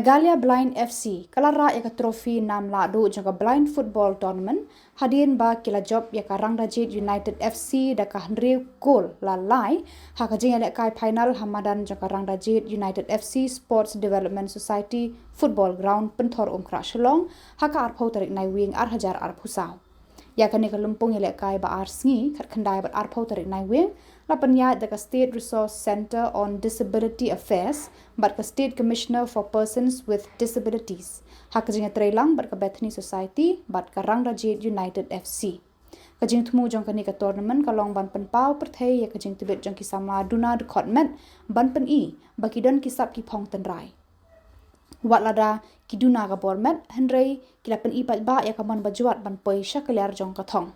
Meghalaya Blind FC kalara yaka trofi namlahduh jangka blind football tournament hadien ba kila job yaka Rangdajied United FC daka hendri gol lalai haka jingialehkai final madan jangka Rangdajied United FC Sports Development Society football ground Pynthorumkhrah Shillong haka arpau tarik Naiwieng hajar arpusau yaka ni lympung ialehkai ba sngi kat kendai ba arpau tarik Naiwieng la pyniaid daka State Resource Centre on Disability Affairs bat ka State Commissioner for Persons with Disabilities haka jingiatrei lang bat ka Bethany Society bat ka Rangdajied United FC ka jingthmu jong ka ni ka tournament ka long ban pynpaw pyrthei ya ka jingtbit jong ki Samla duna dkhot met ban pyni baki don kisap ki phong tynrai wat lada ki duna ka bor met hendrei kila pyni pat ba ya ka man bajuat ban poi syakaliar jong ka thong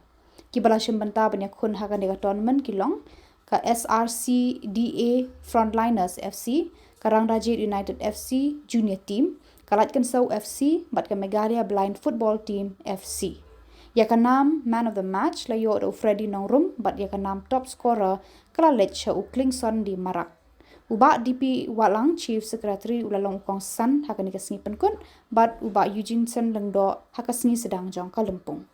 ki balashim banta banyak khun haka ni ka tournament ki long ka SRCDA Frontliners FC, ka Rangdajied United FC Junior Team, ka Lahduh FC, bat ka Meghalaya Blind Football Team FC. Ya ka nam Man of the Match la yo Freddy Nongrum, bat ya ka nam Top Scorer kala Lecha Uklingson di Marak. Uba DP Walang Chief Secretary ulalong ukong san haka ni ka sngi penkun, bat uba Eugene Sen lengdo haka sngi sedang jong ka lympung.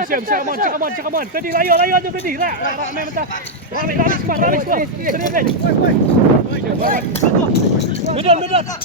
Siap, come on. Tadi layo tu tadi. Main mentah. Rame semua. Tadi. Medan.